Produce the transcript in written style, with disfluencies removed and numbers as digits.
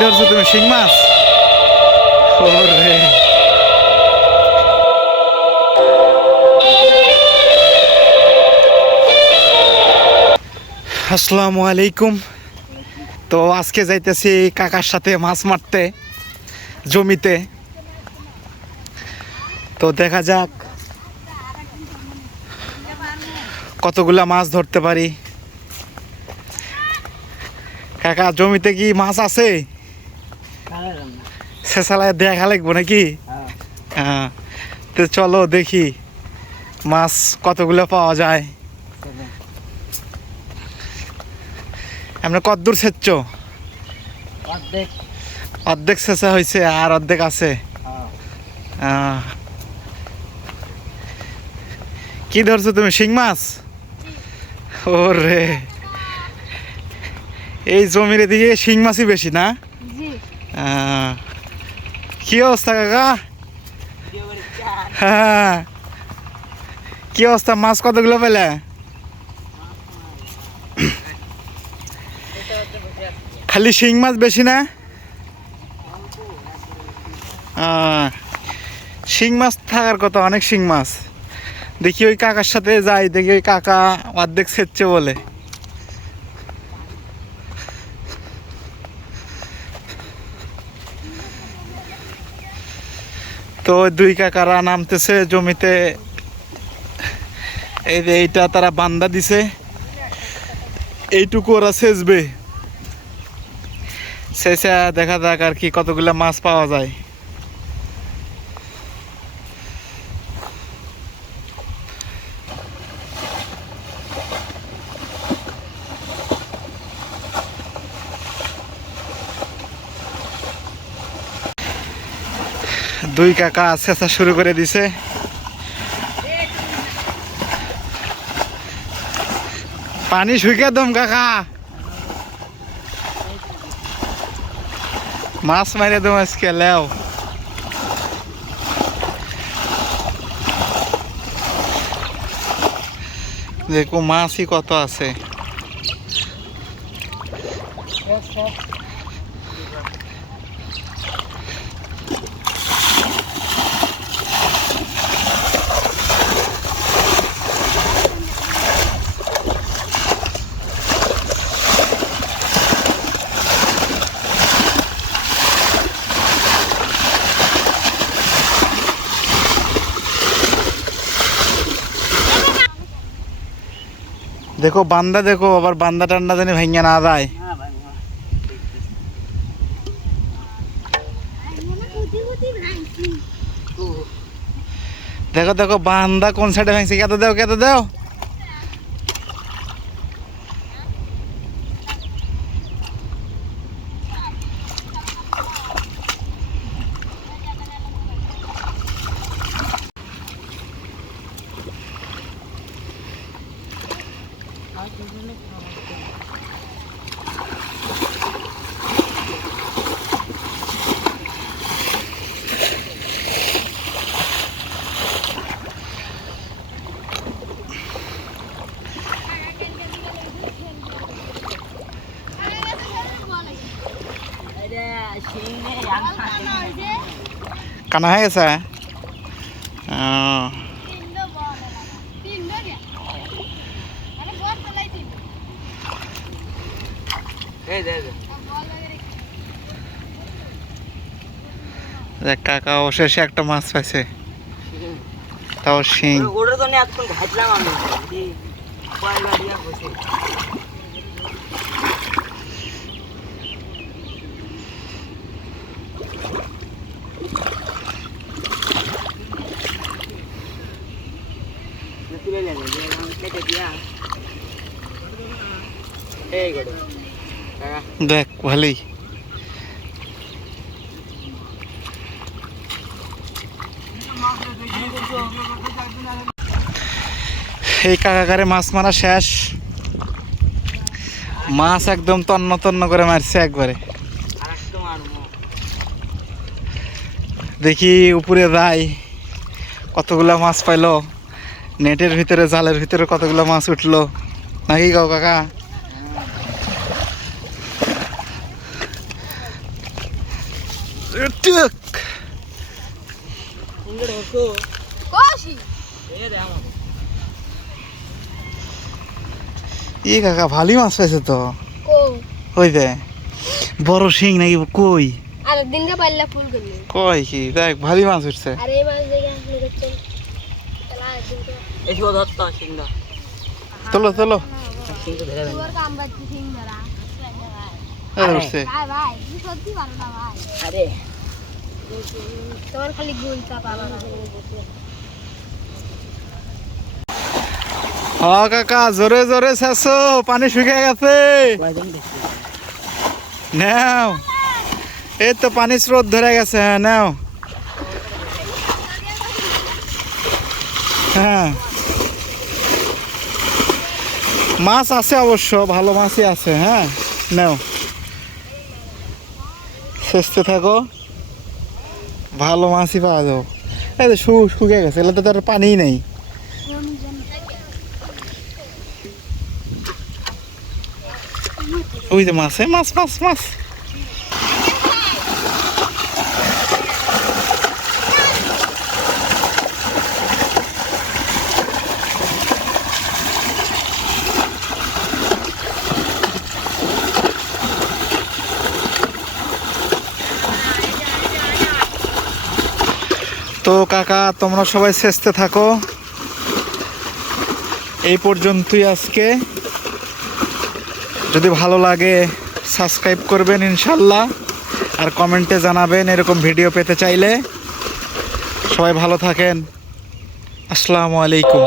ধরছো তুমি শিং মাছ? ওরে আসসালামু আলাইকুম। তো আজকে যাইতেছি কাকার সাথে মাছ মারতে জমিতে। তো দেখা যাক কতগুলা মাছ ধরতে পারি। কাকা জমিতে কি মাছ আছে? শেষালায় দেখা লাগবো নাকি? হ্যাঁ, তো চলো দেখি মাছ কতগুলো পাওয়া যায়। আমরা কতদূর সেচ্ছ? অর্ধেক শেষা হয়েছে আর অর্ধেক আছে। কি ধরছো তুমি? শিং মাছ? ওরে এই জমির এদিকে শিং মাছই বেশি না? কি অবস্থা কাকা? হ্যাঁ, কি অবস্থা? মাছ কতগুলো পেলে? খালি শিং মাছ বেশি না? শিং মাছ থাকার কথা, অনেক শিং মাছ। দেখি ওই কাকার সাথে যাই, দেখি ওই কাকা অর্ধেক সেচ্ছে বলে। তো দুই কাকারা নামতেছে জমিতে। এই যে এইটা তারা বান্দা দিছে, এইটুকু ওরা সেচবে। সেচা দেখা যাক আর কি কতগুলা মাছ পাওয়া যায়। দুই কাকা সেচা শুরু করে দিছে। পানি শুকিয়ে দম কাকা, মাছ মারে দম আজকে লেও। দেখো মাছই কত আছে। দেখো বান্দা, দেখো আবার বান্দা টান্ডা জানি ভেঙে না যায়। দেখো দেখো বান্দা কোন সাইডে ভাঙছে। কেটে দাও, কেটে দাও। কানা হয়ে গেছে। কাকা অবশেষে একটা মাছ পাইছে, তাও শিং। দেখ ভালোই। এই কাকাকারে মাছ মারা শেষ। মাছ একদম তন্ন তন্ন করে মারছে একবারে। দেখি উপরে যাই কতগুলা মাছ পাইলো। নেটের ভিতরে, জালের ভিতরে কতগুলো মাছ উঠলো নাকি গাও কাকা? ই কাকা ভালোই মাছ পাইছে তো ওই যে বড় শিং নাকি কই আর দিনকে পাইলা ফুল করলি কই কি দেখ ভালোই মাছ উঠছে আরে এই মাছ দেখে আপনি দেখছেন তালা দিনকে এসব ধরতো সিংহা তোলো তোলো সিংহ ধরে বেন তোর কাম বাদ সিং ধরা উঠছে ভাই ভাই তুমি সত্যি পারো না ভাই আরে তোমার খালি গুলটা পারো না কাকা জোরে জোরে শেষো পানি শুকিয়ে গেছে নাও এই তো পানি স্রোত ধরে গেছে হ্যাঁ নাও হ্যাঁ মাছ আছে অবশ্য ভালো মাছই আছে হ্যাঁ নাও সেচতে থাকো ভালো মাছই পাওয়া যাও এই তো শুকিয়ে গেছে এগুলো তো তার পানিই নেই ওই যে মাছ মাছ মাছ মাছ তো কাকা তোমরা সবাই চেষ্টা থাকো এই পর্যন্তই আজকে যদি ভালো লাগে সাবস্ক্রাইব করবেন ইনশাল্লাহ আর কমেন্টে জানাবেন এরকম ভিডিও পেতে চাইলে সবাই ভালো থাকেন আসসালামু আলাইকুম